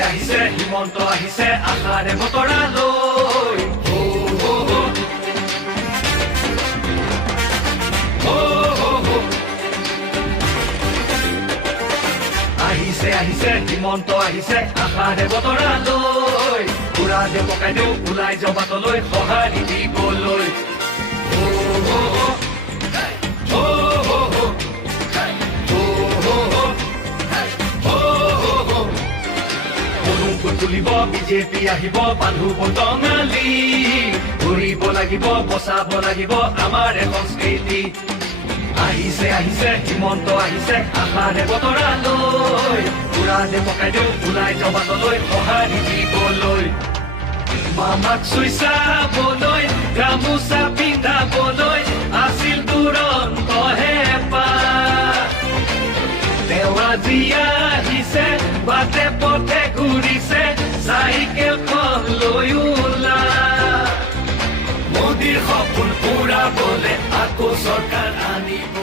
আহিছে হিমন্ত আহিছে আশাৰে বতৰা লৈ আহিছে হিমন্ত আহিছে আশাৰে বতৰা লৈ পুৰা যে পকাই দিওঁ ওলাই যাওঁ বাটলৈ সঁহাৰি দিবলৈ তুলিব বিজেপি আহিব বান্ধু বটঙালী ঘূৰিব লাগিব বচাব লাগিব আমাৰ সংস্কৃতি আহিছে হিমন্ত আহিছে আশাৰে বতৰা লৈ পুৰা যে পকাই দিওঁ ওলাই যাওঁ বাটলৈ সঁহাৰি দিবলৈ মামাক চুই চাবলৈ গামোচা পিন্ধাবলৈ আছিল দুৰন্ত হেঁপাহ তেওঁ আজি আহিছে বাটে পথে ঘূৰিছে চাইকেলখন লৈ ওলা মোদীৰ সপোন পুৰাবলৈ আকৌ চৰকাৰ আনিব